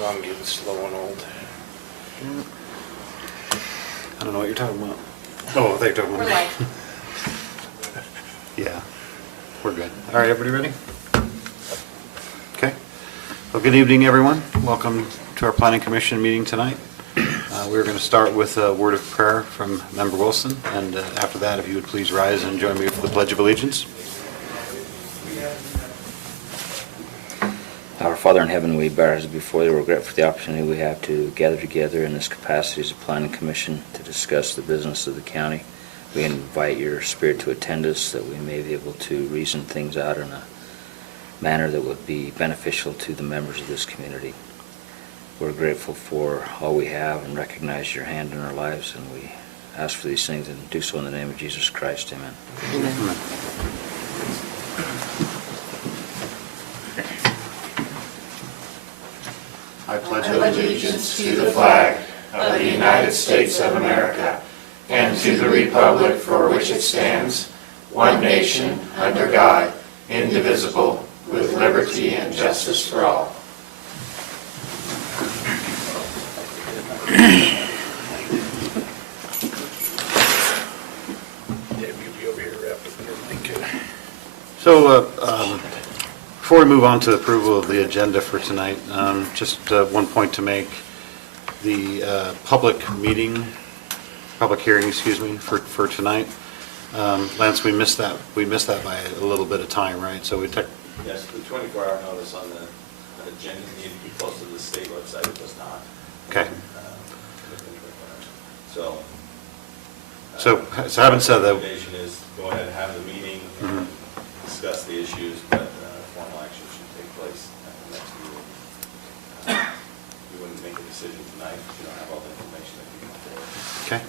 Oh, I'm getting slow and old. I don't know what you're talking about. Oh, they're talking about We're me. live. Yeah, we're good. All right, everybody ready? Okay. Well, good evening, everyone. Welcome to our Planning Commission meeting tonight. We're going to start with a word of prayer from Member Wilson, and after that, if you would please rise and join me for the Pledge of Allegiance. Our Father in heaven, we bow ourselves before you. We're grateful for the opportunity we have to gather together in this capacity as a planning commission to discuss the business of the county. We invite your spirit to attend us, that we may be able to reason things out in a manner that would be beneficial to the members of this community. We're grateful for all we have and recognize your hand in our lives, and we ask for these things and do so in the name of Jesus Christ. Amen. Amen. I pledge allegiance to the flag of the United States of America and to the republic for which it stands, one nation, under God, indivisible, with liberty and justice for all. Dave, you'll be over here wrapped up in your blanket. So, before we move on to approval of the agenda for tonight, just one point to make. The public hearing, for tonight. Lance, we missed that by a little bit of time, right? So we took. Yes, the 24-hour notice on the agenda needed to be posted to the state website. It was not. Okay. So having said that. The recommendation is go ahead and have the meeting and discuss the issues, but formal action should take place at the next meeting. You wouldn't make a decision tonight if you don't have all the information that you can afford. Okay.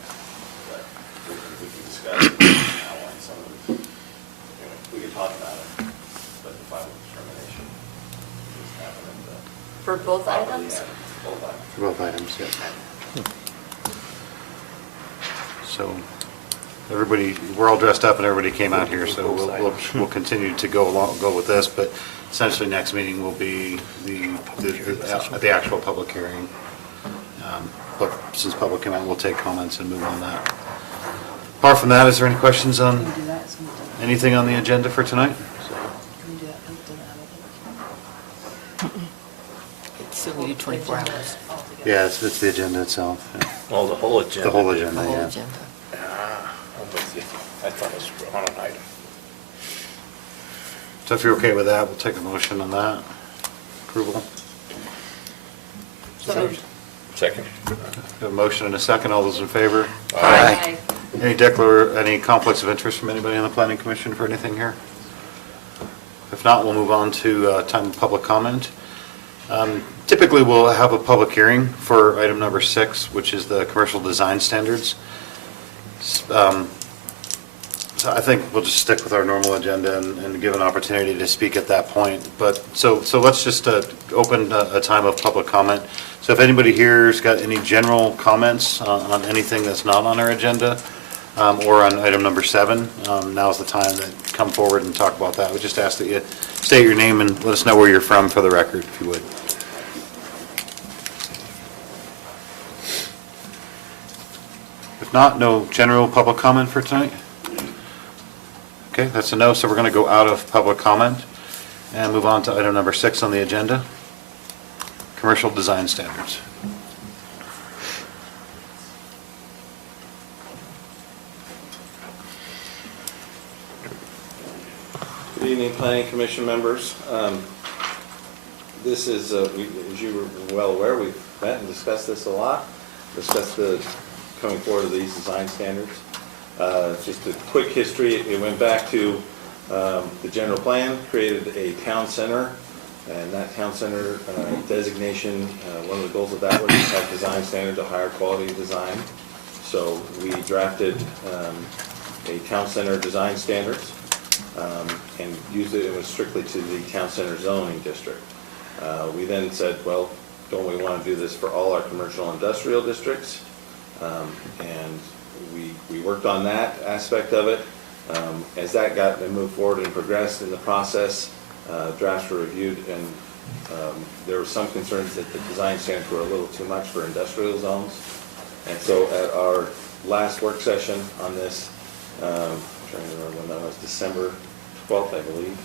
But we can discuss it and outline some of it. Anyway, we can talk about it, but the final determination is happening. For both items? Both items. For both items, yeah. So, everybody, we're all dressed up and everybody came out here, so we'll continue to go with this, but essentially next meeting will be the actual public hearing. But since public came out, we'll take comments and move on that. Apart from that, is there any questions on anything on the agenda for tonight? So we do 24 hours. Yeah, it's the agenda itself. Yeah. Oh, the whole agenda. The whole agenda, The whole yeah. agenda. I'm with you. I thought it was on an item. So if you're okay with that, we'll take a motion on that. Approval. Second. We have a motion and a second. All those in favor? Aye. Any conflicts of interest from anybody on the planning commission for anything here? If not, we'll move on to time of public comment. Typically, we'll have a public hearing for item number 6, which is the commercial design standards. So I think we'll just stick with our normal agenda and give an opportunity to speak at that point. But so let's just open a time of public comment. So if anybody here's got any general comments on anything that's not on our agenda or on item number 7, now's the time to come forward and talk about that. We just ask that you state your name and let us know where you're from for the record, if you would. If not, no general public comment for tonight? Okay, that's a no, so we're going to go out of public comment and move on to item number 6 on the agenda, commercial design standards. Good evening, Planning Commission members. This is, as you were well aware, we've met and discussed this a lot, discussed the coming forward of these design standards. Just a quick history, it went back to the general plan, created a town center, and that town center designation, one of the goals of that was to have design standards, a higher quality design. So we drafted a town center design standards and used it was strictly to the town center zoning district. We then said, well, don't we want to do this for all our commercial industrial districts? And we worked on that aspect of it. As that got moved forward and progressed in the process, drafts were reviewed and There were some concerns that the design standards were a little too much for industrial zones. And so at our last work session on this, I'm trying to remember when that was, December 12th, I believe,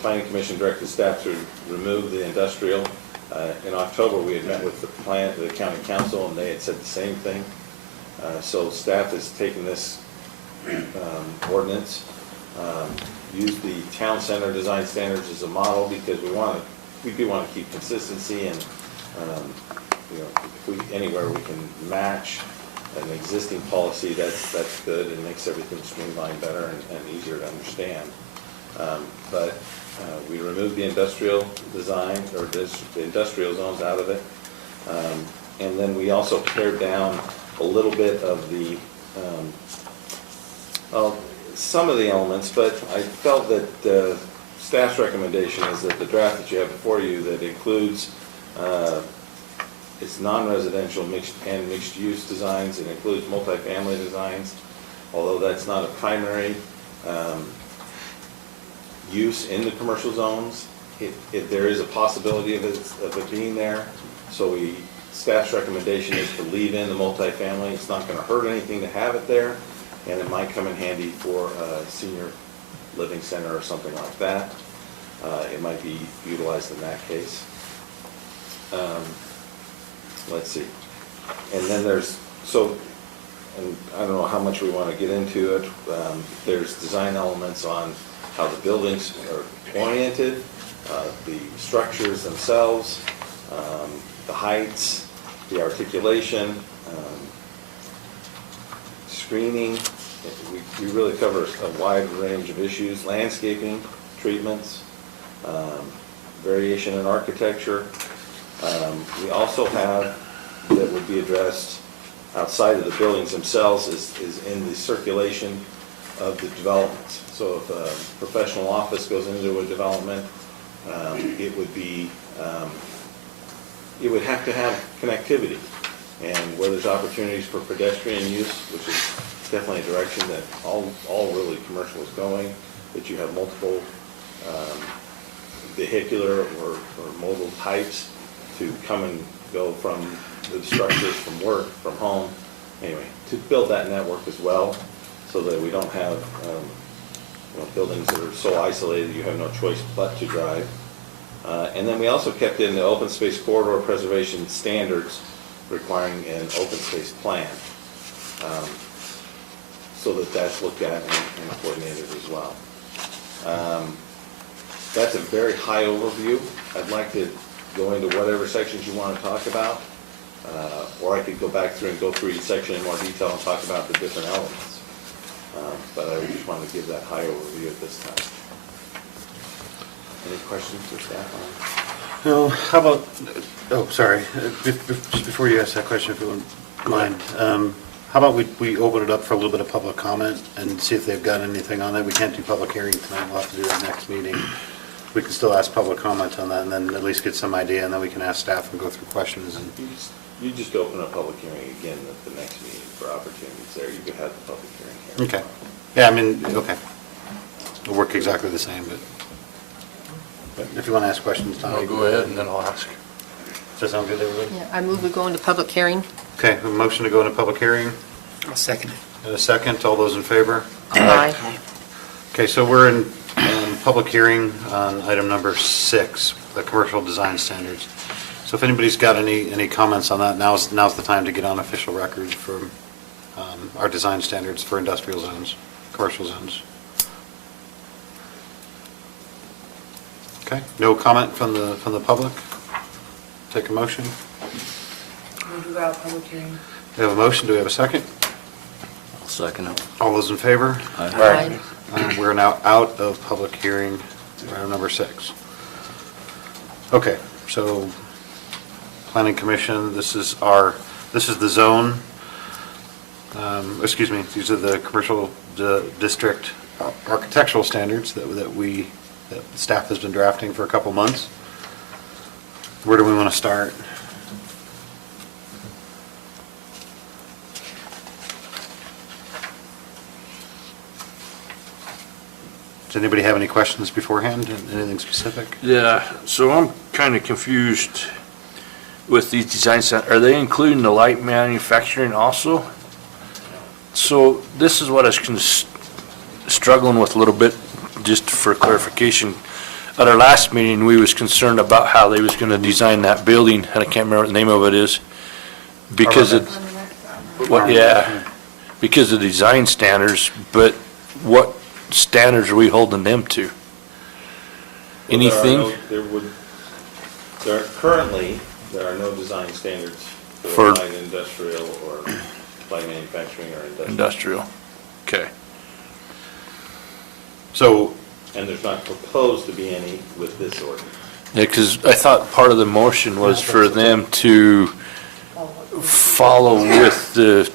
Planning Commission directed staff to remove the industrial. In October, we had met with the county council, and they had said the same thing. So staff has taken this ordinance, used the town center design standards as a model because we do want to keep consistency, and if anywhere we can match an existing policy, that's good and makes everything streamlined better and easier to understand. But we removed the industrial design, or the industrial zones out of it. And then we also pared down a little bit of the, some of the elements, but I felt that staff's recommendation is that the draft that you have before you that includes it's non-residential mixed-use designs. It includes multifamily designs, although that's not a primary use in the commercial zones. There is a possibility of it being there. So staff's recommendation is to leave in the multifamily. It's not going to hurt anything to have it there, and it might come in handy for a senior living center or something like that. It might be utilized in that case. Let's see. And then and I don't know how much we want to get into it. There's design elements on how the buildings are oriented, the structures themselves, the heights, the articulation, screening. We really cover a wide range of issues, landscaping, treatments, variation in architecture. We also have, that would be addressed outside of the buildings themselves, is in the circulation of the developments. So if a professional office goes into a development, it would have to have connectivity. And where there's opportunities for pedestrian use, which is definitely a direction that all really commercial is going, that you have multiple vehicular or mobile types to come and go from the structures, from work, from home. Anyway, to build that network as well, so that we don't have buildings that are so isolated you have no choice but to drive. And then we also kept in the open space corridor preservation standards requiring an open space plan, so that that's looked at and coordinated as well. That's a very high overview. I'd like to go into whatever sections you want to talk about, or I could go back through and go through each section in more detail and talk about the different elements. But I just wanted to give that high overview at this time. Any questions for staff on? No, how about, oh, sorry, just before you ask that question, if you wouldn't mind, how about we open it up for a little bit of public comment and see if they've got anything on it? We can't do public hearing tonight, we'll have to do that next meeting. We can still ask public comment on that and then at least get some idea, and then we can ask staff and go through questions. And You just open a public hearing again at the next meeting for opportunities there. You could have the public hearing here. okay. Yeah, I mean, okay. It'll work exactly the same, but if you want to ask questions, Tom. I'll go ahead and then I'll ask. Does that sound good to everybody? Yeah, I move we go into public hearing. Okay, a motion to go into public hearing. I'll second it. And a second, all those in favor? Aye. Okay, so we're in public hearing on item number 6, the commercial design standards. So if anybody's got any comments on that, now's the time to get on official record for our design standards for industrial zones, commercial zones. Okay, no comment from the public? Take a motion. Move to go out public hearing. We have a motion, do we have a second? I'll second it. All those in favor? Aye. We're now out of public hearing, item number 6. Okay, so Planning Commission, this is the zone, excuse me, these are the commercial district architectural standards that staff has been drafting for a couple months. Where do we want to start? Does anybody have any questions beforehand? Anything specific? Yeah, so I'm kind of confused with these design centers. Are they including the light manufacturing also? So this is what I was struggling with a little bit, just for clarification. At our last meeting, we was concerned about how they was gonna design that building, and I can't remember what the name of it is. Because of, because of design standards, but what standards are we holding them to? Anything? Currently, there are no design standards for For- light industrial or light manufacturing or industrial. Industrial, okay. So, And there's not proposed to be any with this ordinance. Yeah, because I thought part of the motion was for them to follow with the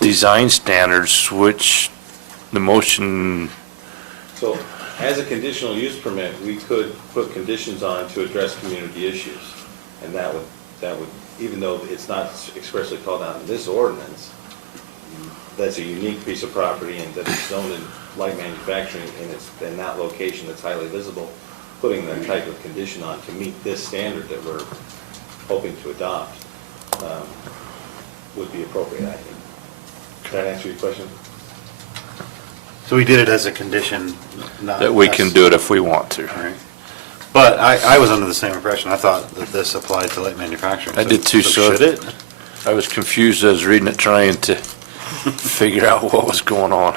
design standards, which the motion, So as a conditional use permit, we could put conditions on to address community issues. And that would, even though it's not expressly called out in this ordinance, that's a unique piece of property and that it's zoned in light manufacturing and it's in that location that's highly visible, putting that type of condition on to meet this standard that we're hoping to adopt would be appropriate, I think. Does that answer your question? so we did it as a condition, not. that we can us. do it if we want to. All right. But I was under the same impression. I thought that this applied to light manufacturing. I did too, so- Should it? I was confused as reading it, trying to figure out what was going on.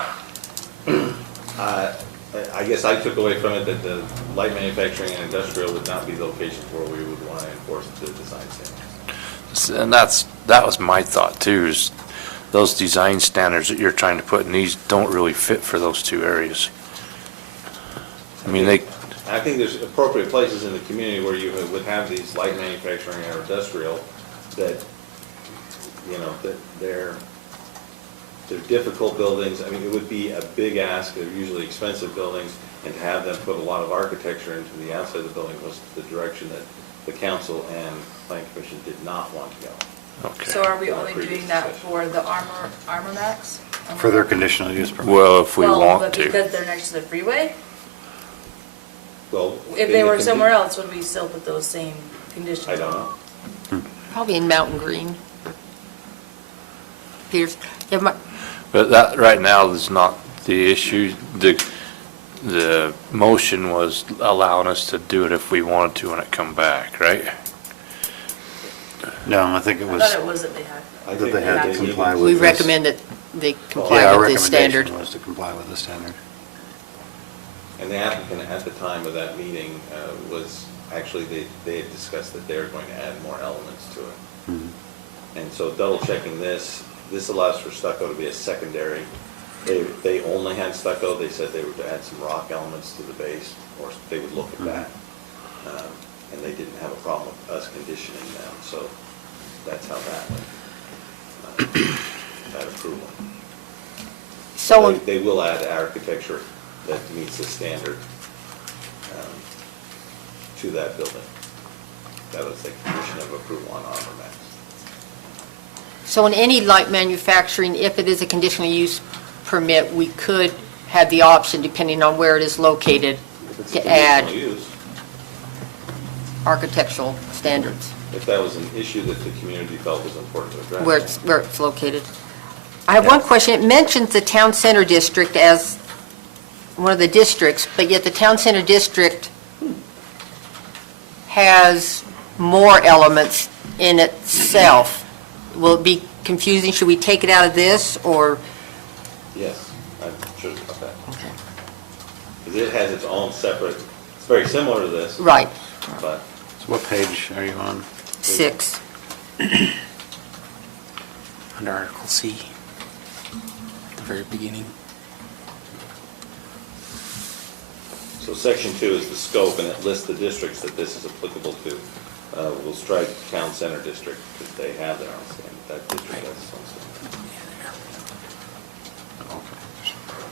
I guess I took away from it that the light manufacturing and industrial would not be locations where we would want to enforce the design standards. And that was my thought too, is those design standards that you're trying to put in these don't really fit for those two areas. I mean, I think there's appropriate places in the community where you would have these light manufacturing or industrial that, you know, that they're difficult buildings. I mean, it would be a big ask. They're usually expensive buildings, and to have them put a lot of architecture into the outside of the building was the direction that the council and planning commission did not want to go. okay. So are we only doing that for the Armor Max? For their conditional use permit. Well, if we Well, want but to. because they're next to the freeway? Well, If they were somewhere else, would we still put those same conditions? I don't know. Probably in Mountain Green. Peters, yeah, But that, right now, is not the issue. The motion was allowing us to do it if we wanted to when it come back, right? No, I think it I was, thought it was that they had. I that think they had to needed- comply with We this. recommend that they Yeah, comply our with this standard. recommendation was to comply with the standard. And the applicant at the time of that meeting was, actually, they had discussed that they're going to add more elements to it. Mhm. And so double checking this allows for stucco to be a secondary. They only had stucco, they said they were to add some rock elements to the base, or they would look at that. And they didn't have a problem with us conditioning them, so that's how that went, that approval. So, They will add architecture that meets the standard to that building. That was the condition of approval on Armor Max. so in any light manufacturing, if it is a conditional use permit, we could have the option, depending on where it is located, If it's a to add conditional use, architectural standards if that was an issue that the community felt was important to address. where it's located. I have one question. It mentions the town center district as one of the districts, but yet the town center district has more elements in itself. Will it be confusing? Should we take it out of this, or? Yes, I'm sure about that. Because it has its own separate, it's very similar to this. Right, But So what page are you on? 6. Under Article C, at the very beginning. So section 2 is the scope, and it lists the districts that this is applicable to. We'll strike town center district, because they have their own standard. That district has its own standard.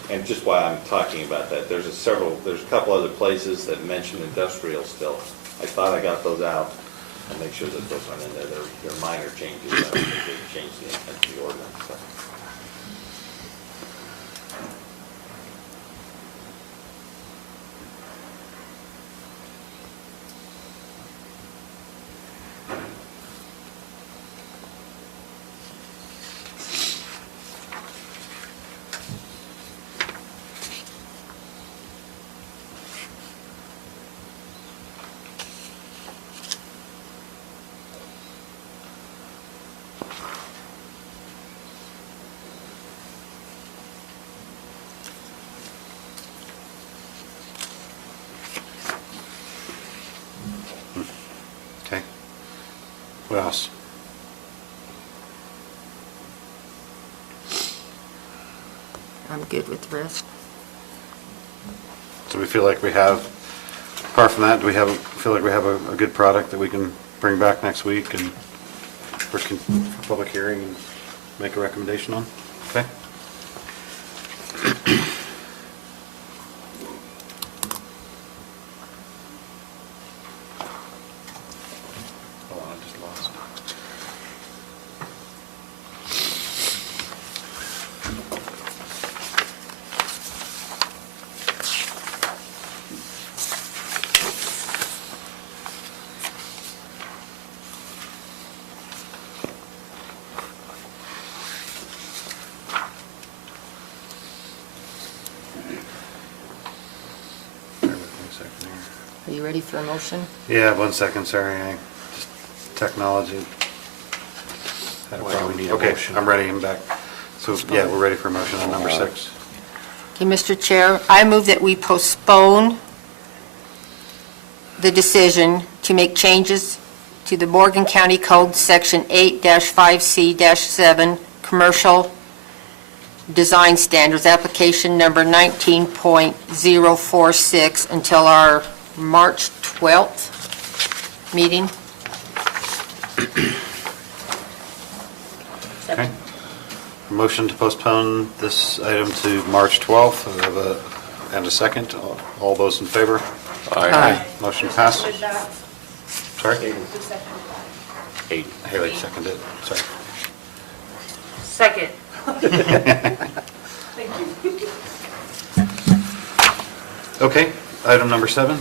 And just why I'm talking about that, there's a couple other places that mention industrial still. I thought I got those out, and make sure that those aren't in there. They're minor changes. I don't think they change the intent of the ordinance. So. What else? I'm good with the rest. So we feel like we have, apart from that, do we feel like we have a good product that we can bring back next week and for public hearing and make a recommendation on? Okay? Hold on, I just lost. Bear with me a second here. Are you ready for a motion? Yeah, 1 second, sorry, just technology. Had a Why do we problem. need a Okay, motion? I'm ready, I'm back. So, yeah, we're ready for a motion on number 6. Okay, Mr. Chair, I move that we postpone the decision to make changes to the Morgan County Code Section 8-5C-7, Commercial Design Standards, application number 19.046, until our March 12th meeting. Okay. Motion to postpone this item to March 12th. We have and a second. All those in favor? Aye. Motion passed. Sorry? Eight. Haley seconded. Sorry. Second. Okay, item number 7.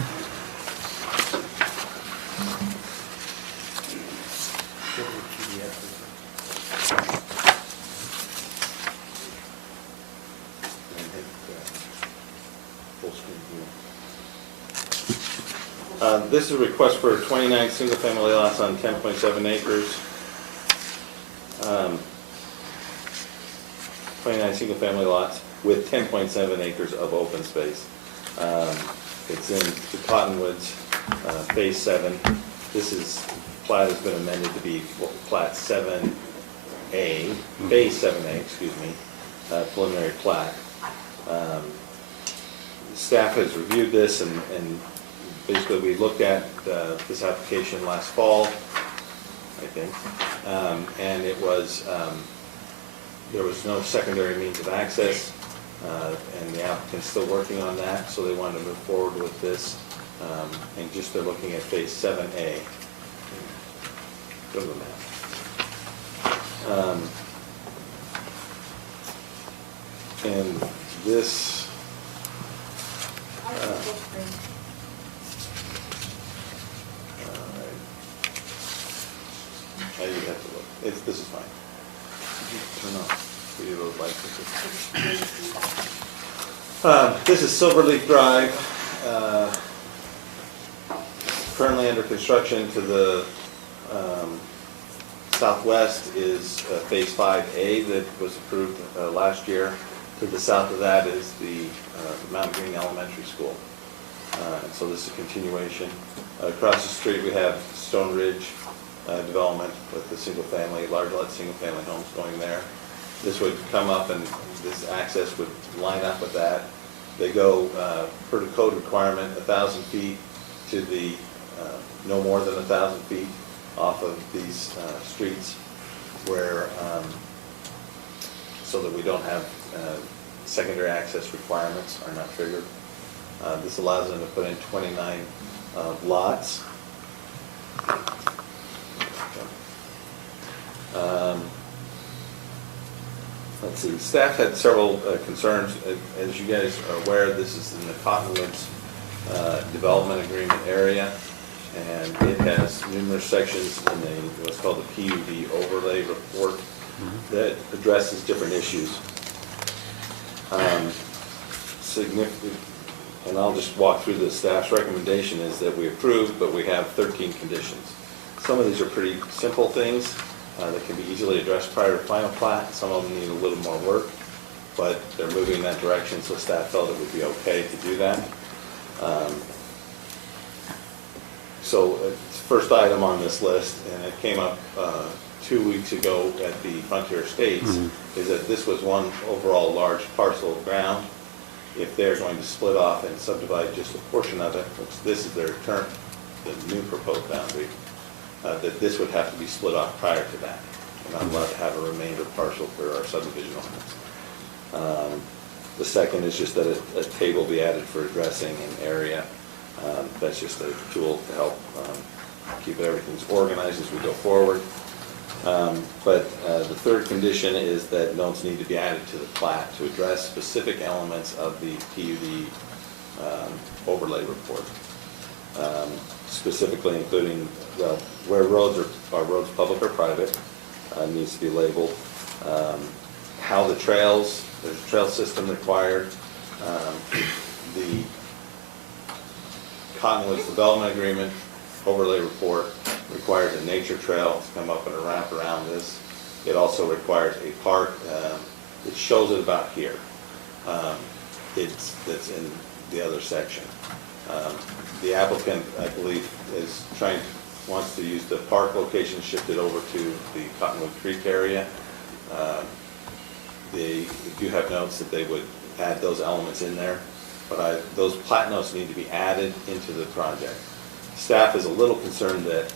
This is a request for 29 single-family lots on 10.7 acres. 29 single-family lots with 10.7 acres of open space. It's in the Cottonwoods, Phase 7. Plat has been amended to be Plat 7A, Phase 7A, excuse me, preliminary plat. Staff has reviewed this, and basically we looked at this application last fall, I think, and it was, there was no secondary means of access, and the applicant's still working on that, so they wanted to move forward with this, and just they're looking at Phase 7A. Go to the map. And this, you have to look. This is fine. Turn off. We do those lights. This is Silverleaf Drive. Currently under construction to the southwest is Phase 5A that was approved last year. To the south of that is the Mountain Green Elementary School. And so this is a continuation. Across the street we have Stone Ridge development with the single-family, large lot single-family homes going there. This would come up and this access would line up with that. They go, per the code requirement, 1,000 feet to the, no more than 1,000 feet off of these streets where, so that we don't have secondary access requirements are not triggered. This allows them to put in 29 lots. Let's see, staff had several concerns. As you guys are aware, this is in the Cottonwoods development agreement area, and it has numerous sections in what's called the PUD overlay report that addresses different issues. Significant, and I'll just walk through the staff's recommendation is that we approve, but we have 13 conditions. Some of these are pretty simple things that can be easily addressed prior to final plat. Some of them need a little more work, but they're moving in that direction, so staff felt it would be okay to do that. So first item on this list, and it came up 2 weeks ago at the Frontier Estates, is that this was one overall large parcel of ground. If they're going to split off and subdivide just a portion of it, which this is their current, the new proposed boundary, that this would have to be split off prior to that. We're not allowed to have a remainder parcel for our subdivision ordinance. The second is just that a table be added for addressing an area. That's just a tool to help keep everything's organized as we go forward. But the third condition is that notes need to be added to the plat to address specific elements of the PUD overlay report. Specifically including, well, where roads are roads public or private, needs to be labeled. How the trails, there's a trail system required. The Cottonwoods Development Agreement overlay report requires a nature trail to come up and wrap around this. It also requires a park. It shows it about here. That's in the other section. The applicant, I believe, wants to use the park location shifted over to the Cottonwood Creek area. They do have notes that they would add those elements in there, but those plat notes need to be added into the project. Staff is a little concerned that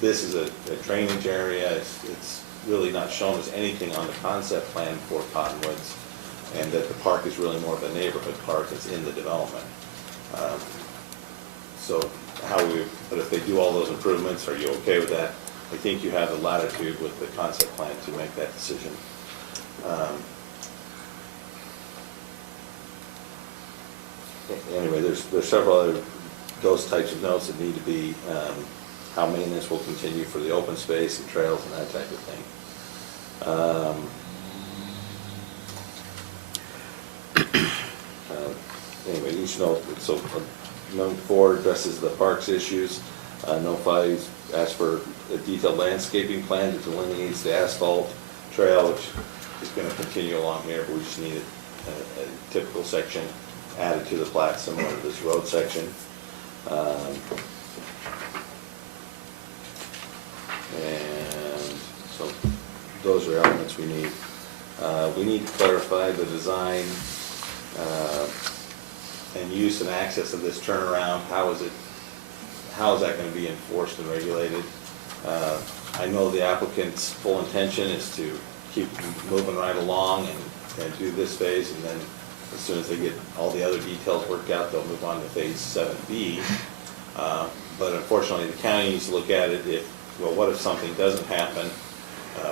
this is a drainage area. It's really not shown as anything on the concept plan for Cottonwoods, and that the park is really more of a neighborhood park that's in the development. But if they do all those improvements, are you okay with that? I think you have the latitude with the concept plan to make that decision. Anyway, there's several other those types of notes that need to be, how maintenance will continue for the open space and trails and that type of thing. Anyway, each note, so note 4 addresses the parks issues. Note 5 asks for a detailed landscaping plan that delineates the asphalt trail, which is going to continue along here, but we just need a typical section added to the plat similar to this road section. And so those are elements we need. We need to clarify the design and use and access of this turnaround. How is that going to be enforced and regulated? I know the applicant's full intention is to keep moving right along and do this phase, and then as soon as they get all the other details worked out, they'll move on to phase 7B. But unfortunately, the county needs to look at it what if something doesn't happen?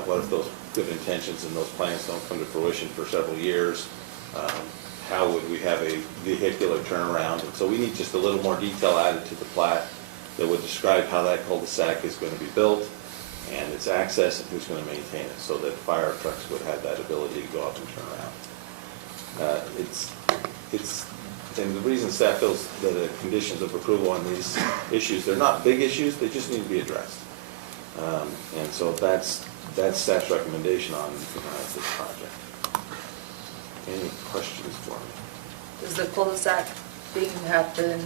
What if those good intentions and those plans don't come to fruition for several years? How would we have a vehicular turnaround? And so we need just a little more detail added to the plat that would describe how that cul-de-sac is going to be built and its access and who's going to maintain it, so that fire trucks would have that ability to go up and turn around. And the reason staff feels that the conditions of approval on these issues, they're not big issues, they just need to be addressed. And so that's staff's recommendation on this project. Any questions for me? Does the cul-de-sac thing happen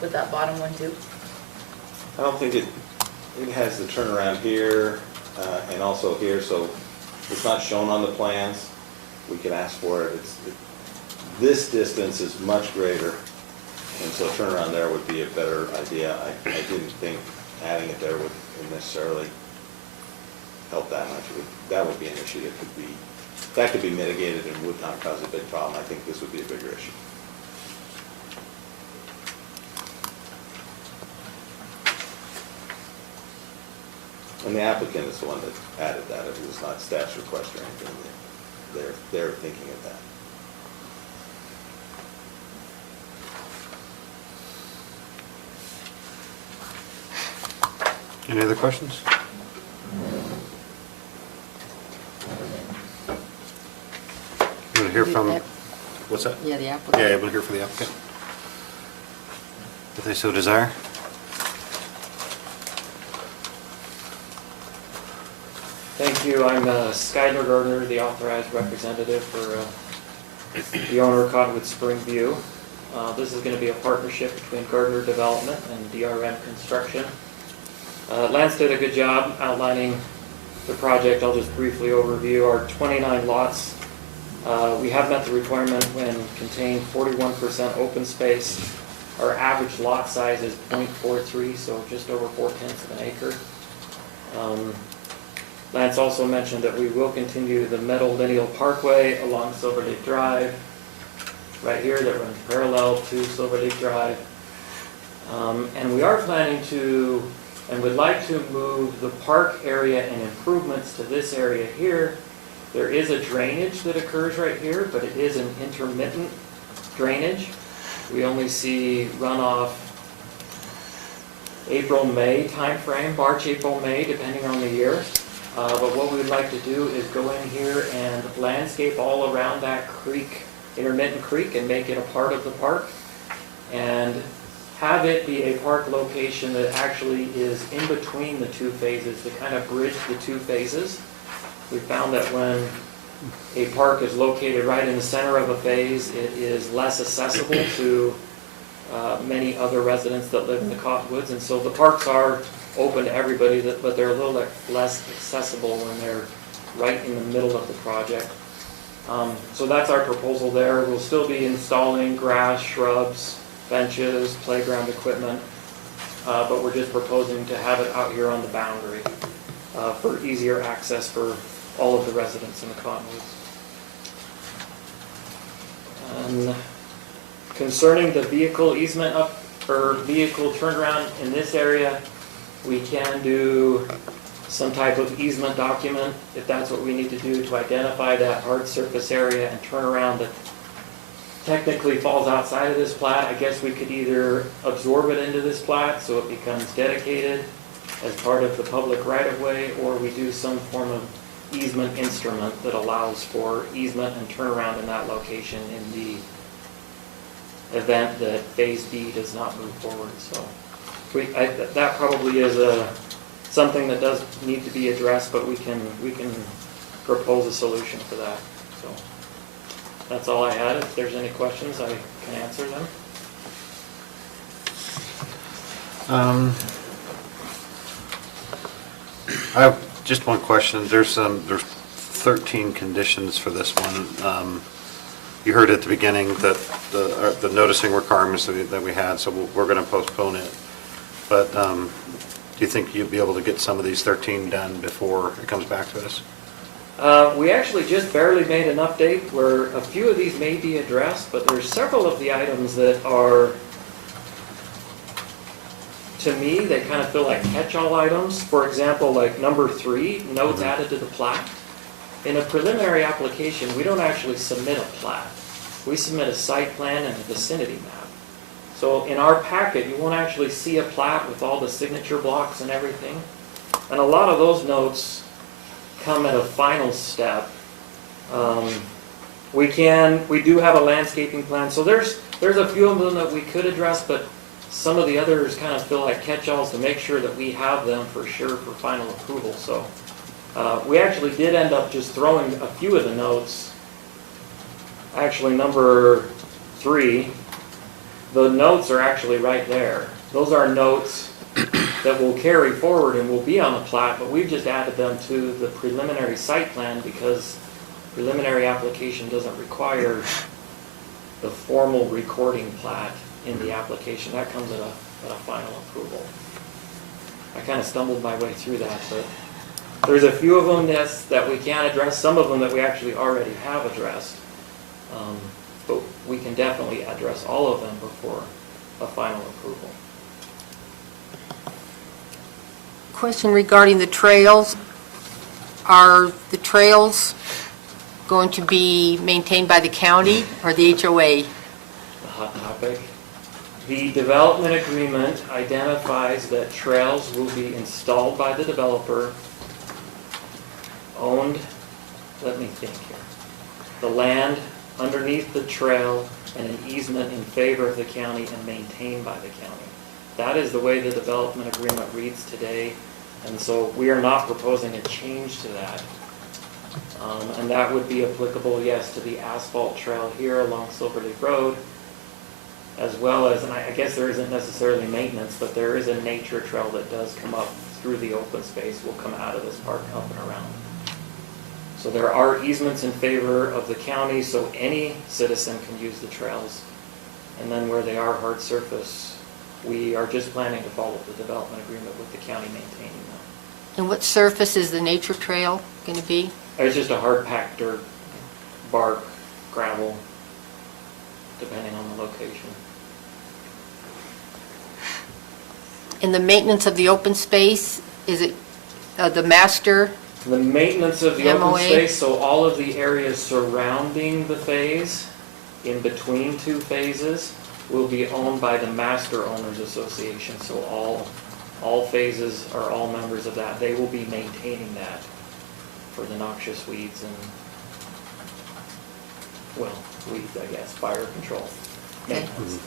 with that bottom one too? I don't think it has the turnaround here and also here, so it's not shown on the plans. We can ask for it. This distance is much greater, and so turnaround there would be a better idea. I didn't think adding it there would necessarily help that much. That would be an issue that could be mitigated and would not cause a big problem. I think this would be a bigger issue. And the applicant is the one that added that. It was not staff's request or anything. They're thinking of that. Any other questions? You want to hear from, what's that? Yeah, the applicant. Yeah, you want to hear from the applicant? If they so desire. Thank you. I'm Skylar Gardner, the authorized representative for the owner of Cottonwood Spring View. This is going to be a partnership between Gardner Development and DRM Construction. Lance did a good job outlining the project. I'll just briefly overview our 29 lots. We have met the requirement when contain 41% open space. Our average lot size is 0.43, so just over 4/10 of an acre. Lance also mentioned that we will continue the metal lineal parkway along Silver Lake Drive, right here, that runs parallel to Silver Lake Drive. And we are planning to, and would like to move the park area and improvements to this area here. There is a drainage that occurs right here, but it is an intermittent drainage. We only see runoff April-May timeframe, March, April, May, depending on the year. But what we'd like to do is go in here and landscape all around that creek, intermittent creek, and make it a part of the park. And have it be a park location that actually is in between the two phases to kind of bridge the two phases. We found that when a park is located right in the center of a phase, it is less accessible to many other residents that live in the Cottonwoods. And so the parks are open to everybody, but they're a little less accessible when they're right in the middle of the project. So that's our proposal there. We'll still be installing grass, shrubs, benches, playground equipment, but we're just proposing to have it out here on the boundary for easier access for all of the residents in the Cottonwoods. Concerning the vehicle easement or vehicle turnaround in this area, we can do some type of easement document if that's what we need to do to identify that hard surface area and turnaround that technically falls outside of this plat. I guess we could either absorb it into this plat so it becomes dedicated as part of the public right-of-way, or we do some form of easement instrument that allows for easement and turnaround in that location in the event that Phase B does not move forward. So that probably is something that does need to be addressed, but we can propose a solution for that. So that's all I had. If there's any questions, I can answer them. I have just one question. There's 13 conditions for this one. You heard at the beginning that the noticing requirements that we had, so we're going to postpone it. But do you think you'll be able to get some of these 13 done before it comes back to us? We actually just barely made an update where a few of these may be addressed, but there's several of the items that are, to me, they kind of feel like catch-all items. For example, like number 3, notes added to the plat. In a preliminary application, we don't actually submit a plat. We submit a site plan and a vicinity map. So in our packet, you won't actually see a plat with all the signature blocks and everything. And a lot of those notes come at a final step. We do have a landscaping plan. So there's a few of them that we could address, but some of the others kind of feel like catch-alls to make sure that we have them for sure for final approval. So we actually did end up just throwing a few of the notes. Actually, number 3, the notes are actually right there. Those are notes that will carry forward and will be on the plat, but we've just added them to the preliminary site plan because preliminary application doesn't require the formal recording plat in the application. That comes at a final approval. I kind of stumbled my way through that, but there's a few of them that we can address, some of them that we actually already have addressed. But we can definitely address all of them before a final approval. Question regarding the trails. Are the trails going to be maintained by the county or the HOA? The hot topic. The development agreement identifies that trails will be installed by the developer, owned, let me think here, the land underneath the trail and an easement in favor of the county and maintained by the county. That is the way the development agreement reads today, and so we are not proposing a change to that. And that would be applicable, yes, to the asphalt trail here along Silver Lake Road, as well as, and I guess there isn't necessarily maintenance, but there is a nature trail that does come up through the open space, will come out of this park and up and around. So there are easements in favor of the county, so any citizen can use the trails. And then where they are hard surface, we are just planning to follow the development agreement with the county maintaining them. And what surface is the nature trail going to be? It's just a hard packed dirt, bark, gravel, depending on the location. And the maintenance of the open space, is it the master? The maintenance of the MOA? open space, so all of the areas surrounding the phase, in between two phases, will be owned by the Master Owners Association. So all phases are all members of that. They will be maintaining that for the noxious weeds and, well, weeds, I guess, fire control. Maintenance.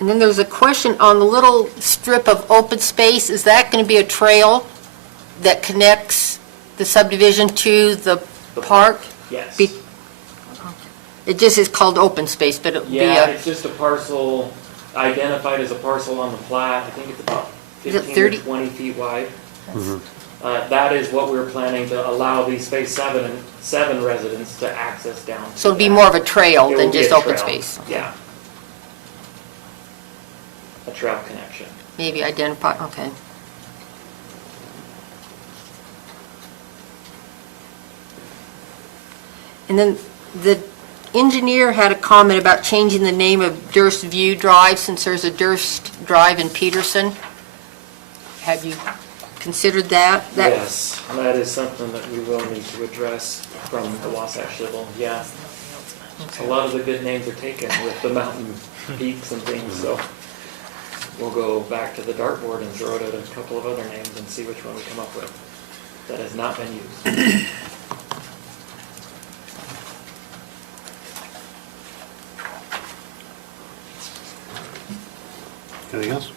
And then there's a question on the little strip of open space, is that going to be a trail that connects the subdivision to the park? Yes. It just is called open space, but it would be Yeah, a, it's just a parcel identified as a parcel on the plat. I think it's about Is it 15 30? to 20 feet wide. That is what we're planning to allow these Phase 7 residents to access down to. so it'd be that. more of a trail It than will be just a open trail. space? Yeah. A trail connection. Maybe identify, okay. And then the engineer had a comment about changing the name of Durst View Drive since there's a Durst Drive in Peterson. Have you considered that? Yes, that is something that we will need to address from the Wasatch Civil, yeah. A lot of the good names are taken with the mountain peaks and things, so we'll go back to the dartboard and throw it at a couple of other names and see which one we come up with that has not been used. Anything else?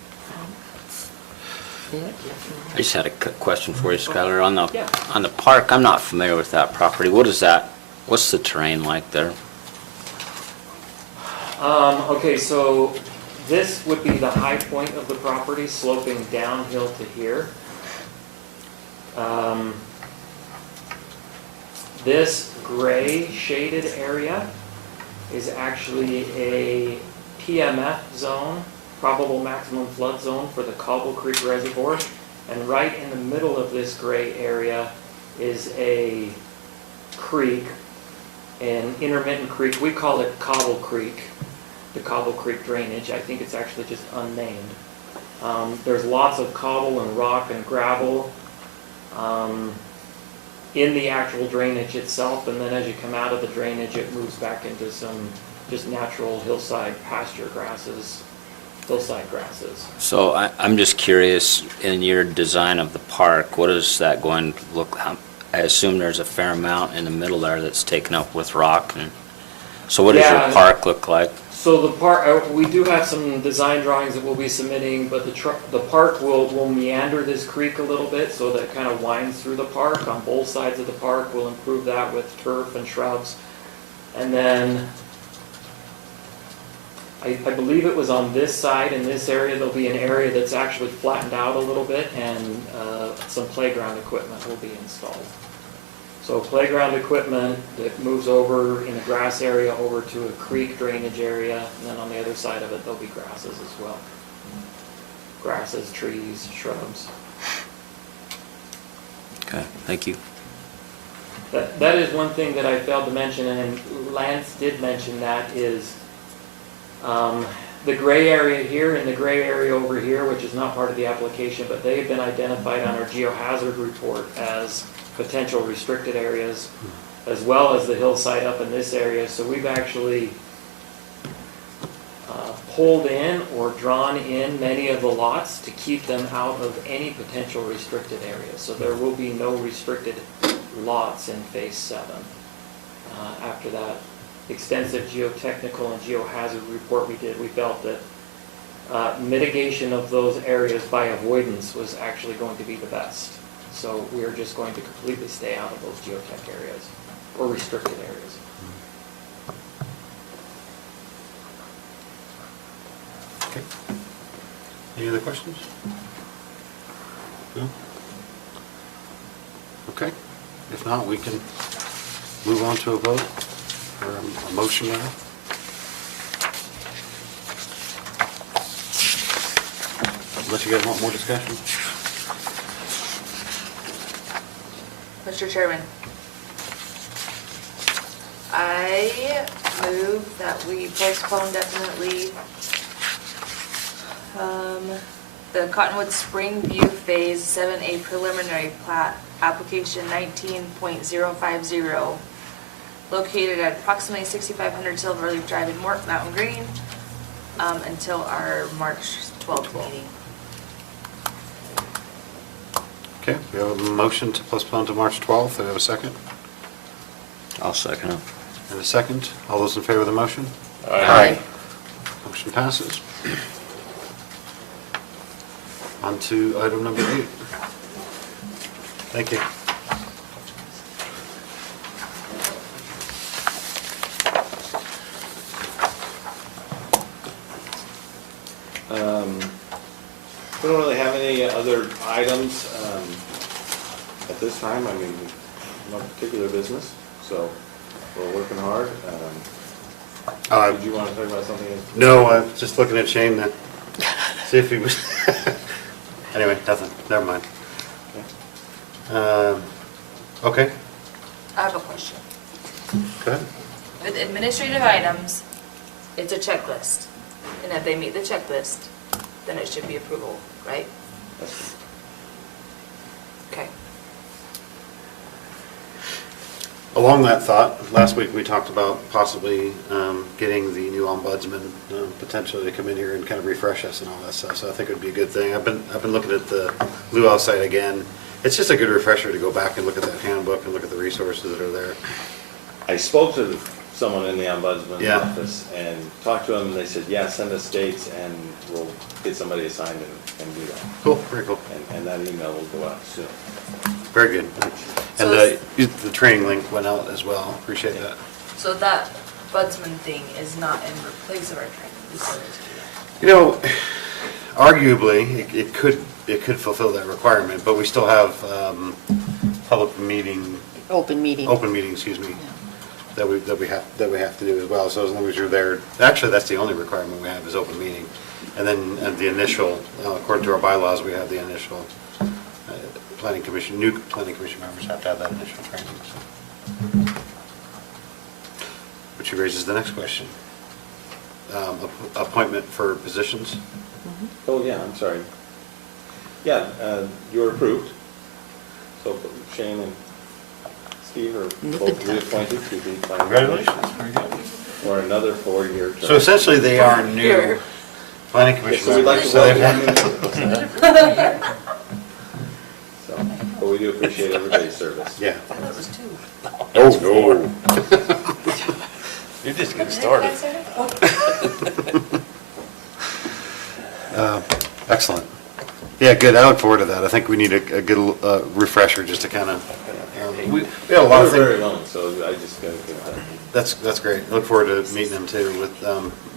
I just had a question for you, Skylar. Yeah. On the park, I'm not familiar with that property. What is that? What's the terrain like there? Okay, so this would be the high point of the property, sloping downhill to here. This gray shaded area is actually a PMF zone, probable maximum flood zone for the Cobble Creek Reservoir. And right in the middle of this gray area is a creek, an intermittent creek. We call it Cobble Creek, the Cobble Creek drainage. I think it's actually just unnamed. There's lots of cobble and rock and gravel in the actual drainage itself, and then as you come out of the drainage, it moves back into some just natural hillside pasture grasses, hillside grasses. So I'm just curious, in your design of the park, what is that going to look like? I assume there's a fair amount in the middle there that's taken up with rock. And so what does Yeah. your park look like? So the park, we do have some design drawings that we'll be submitting, but the park will meander this creek a little bit, so that it kind of winds through the park on both sides of the park. We'll improve that with turf and shrubs. And then I believe it was on this side, in this area, there'll be an area that's actually flattened out a little bit, and some playground equipment will be installed. So playground equipment that moves over in a grass area over to a creek drainage area, and then on the other side of it, there'll be grasses as well. Grasses, trees, shrubs. Okay, thank you. That is one thing that I failed to mention, and Lance did mention that, is the gray area here and the gray area over here, which is not part of the application, but they have been identified on our geohazard report as potential restricted areas, as well as the hillside up in this area. So we've actually pulled in or drawn in many of the lots to keep them out of any potential restricted areas. So there will be no restricted lots in Phase 7. After that extensive geotechnical and geohazard report we did, we felt that mitigation of those areas by avoidance was actually going to be the best. So we're just going to completely stay out of those geotech areas or restricted areas. Any other questions? No? Okay. If not, we can move on to a vote, or a motion now. Unless you guys want more discussion. Mr. Chairman, I move that we postpone definitely the Cottonwood Spring View Phase 7A preliminary plat, application 19.050, located at approximately 6500 Silverleaf Drive in Mountain Green, until our March 12th meeting. Okay, we have a motion to postpone to March 12th. Do we have a second? I'll second it. And a second. All those in favor of the motion? Aye. Motion passes. On to item number 8. Thank you. We don't really have any other items at this time. I mean, no particular business, so we're working hard. Did you want to talk about something? No, I'm just looking at Shane to see if he was, anyway, nothing, never mind. Okay, I have a question. go ahead. With administrative items, it's a checklist, and if they meet the checklist, then it should be approval, right? Okay. Along that thought, last week we talked about possibly getting the new ombudsman potentially to come in here and kind of refresh us and all that stuff, so I think it would be a good thing. I've been looking at the luau site again. It's just a good refresher to go back and look at that handbook and look at the resources that are there. I spoke to someone in the ombudsman's Yeah. office and talked to them, and they said, yeah, send us dates and we'll get somebody assigned and do that. Cool, very cool. And that email will go out soon. Very good. So And the training link went out as well. Appreciate that. So that Ombudsman thing is not in place of our training, we still need to do that. You know, arguably, it could fulfill that requirement, but we still have public meeting, Open meeting. excuse me, that we have to do as well. So as long as you're there, actually, that's the only requirement we have is open meeting. And then the initial, according to our bylaws, we have the initial planning commission, new planning commission members have to have that initial training. So. Which raises the next question. Appointment for positions. Oh, yeah, I'm sorry. Yeah, you were approved. So Shane and Steve are both reappointed to the planning commission for another 4-year term. So essentially, they are new planning commission So we'd like members. to So they've welcome had- them. So, but we do appreciate everybody's service. Yeah. I thought it was 2. Oh, no. You're just getting started. Excellent. Yeah, good. I look forward to that. I think we need a good refresher just to kind of, we had a lot We're of very things. long, so I just gotta get that. That's great. I look forward to meeting them too with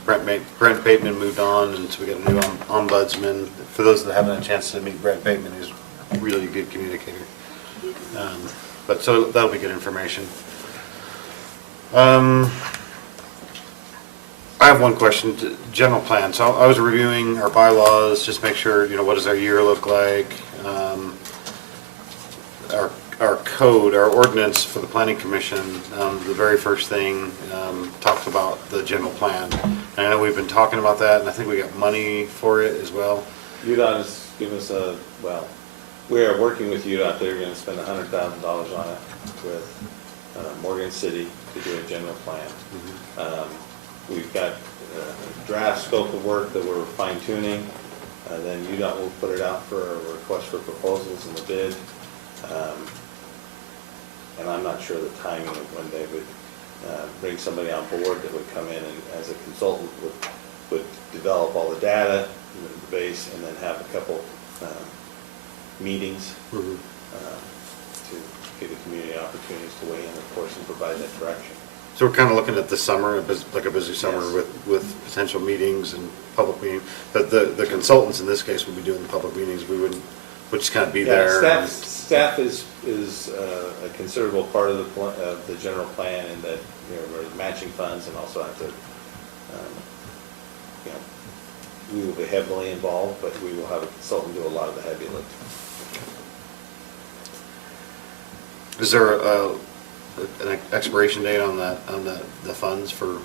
Brent Bateman moved on, and so we got a new ombudsman. For those that haven't had a chance to meet Brent Bateman, he's a really good communicator. But so that'll be good information. I have one question, general plan. So I was reviewing our bylaws, just make sure, what does our year look like? Our code, our ordinance for the planning commission, the very first thing talks about the general plan. And I know we've been talking about that, and I think we got money for it as well. UDOT has given us we are working with UDOT. They're gonna spend $100,000 on it with Morgan City to do a general plan. We've got a draft scope of work that we're fine tuning. Then UDOT will put it out for a request for proposals in the bid. And I'm not sure the timing of when they would bring somebody on board that would come in and as a consultant would develop all the data, the base, and then have a couple meetings to give the community opportunities to weigh in, of course, and provide that direction. So we're kind of looking at this summer, like a busy summer Yes. with potential meetings and public meetings. But the consultants in this case would be doing the public meetings. We'll just kind of be there. Yeah, staff is a considerable part of the general plan, in that, you know, we're matching funds, and also have to, you know, we will be heavily involved, but we will have a consultant do a lot of the heavy lifting. Is there an expiration date on the funds for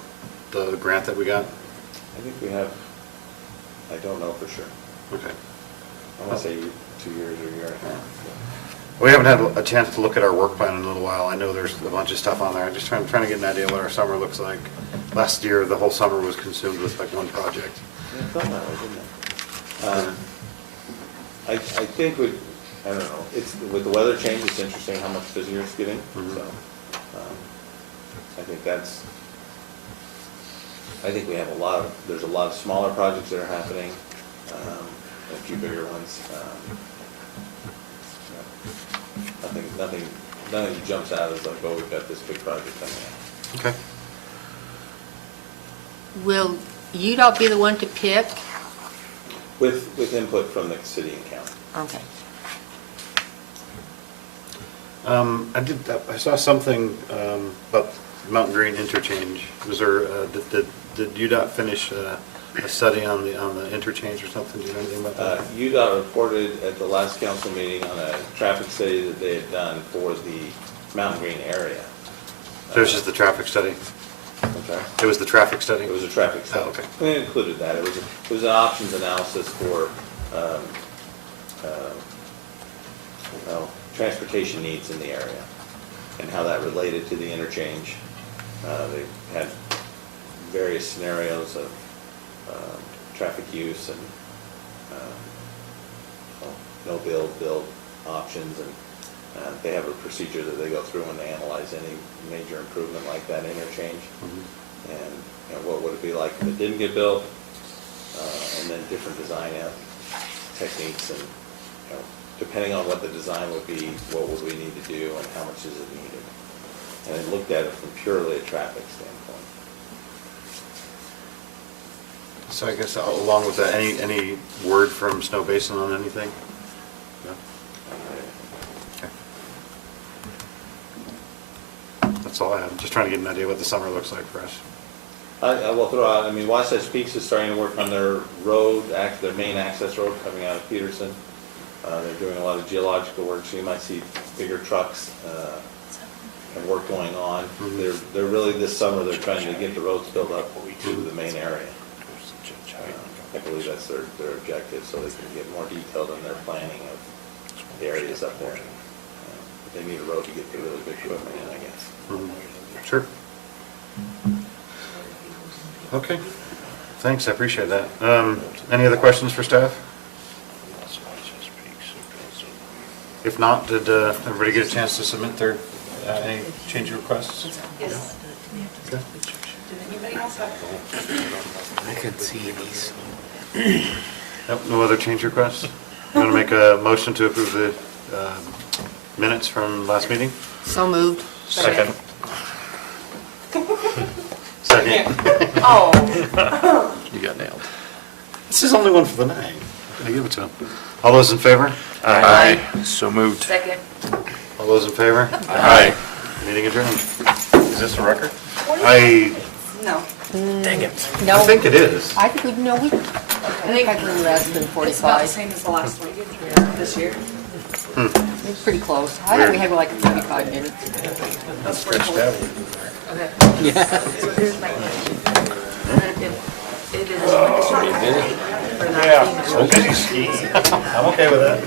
the grant that we got? I think we have, I don't know for sure. Okay. I want to say 2 years or a year and a half. We haven't had a chance to look at our work plan in a little while. I know there's a bunch of stuff on there. I'm just trying to get an idea what our summer looks like. Last year, the whole summer was consumed with like one project. Yeah, it felt that way, didn't it? I think I don't know, with the weather change, it's interesting how much busier it's getting, Mhm. so, I think we have there's a lot of smaller projects that are happening, and a few bigger ones. Nothing jumps out as like, oh, we've got this big project coming out. Okay. Will UDOT be the one to pick? With input from the city and county. Okay. I saw something about Mountain Green interchange. Was there, did UDOT finish a study on the interchange or something? Do you know anything about that? UDOT reported at the last council meeting on a traffic study that they had done for the Mountain Green area. So it was just the traffic study? I'm sorry? It was the traffic study? It was a traffic study. Oh, okay. And it included that. It was an options analysis for, transportation needs in the area, and how that related to the interchange. They had various scenarios of traffic use and no build options, and they have a procedure that they go through when they analyze any major improvement like that interchange. Mhm. And, you know, what would it be like if it didn't get built, and then different design techniques, and, you know, depending on what the design would be, what would we need to do, and how much is it needed. And they looked at it from purely a traffic standpoint. So I guess along with that, any word from Snow Basin on anything? No? Okay. That's all I have. Just trying to get an idea what the summer looks like for us. I will throw out, I mean, Wasatch Peaks is starting to work on their road, their main access road coming out of Peterson. They're doing a lot of geological work, so you might see bigger trucks and work going on. Mhm. They're really, this summer, they're trying to get the roads built up to the main area. I believe that's their objective, so they can get more detailed in their planning of the areas up there. But they need a road to get the really big equipment in, I guess. Mhm. Sure. Okay. Thanks, I appreciate that. Any other questions for staff? If not, did everybody get a chance to submit their, any change requests? Yes. Okay. Did anybody else have? I couldn't see these. Nope, no other change requests? You want to make a motion to approve the minutes from last meeting? So moved. Second. Second. Oh. You got nailed. This is only one for the night. I give it to him. All those in favor? Aye. So moved. Second. All those in favor? Aye. Meeting adjourned. Is this a record? I No. No. think it is. I think we I think less than It's about the 45. same as the last one this year. It's pretty close. I thought we had like 35 minutes. That's 44. Okay. Yeah. So here's my. It is. For that theme. I'm okay with that.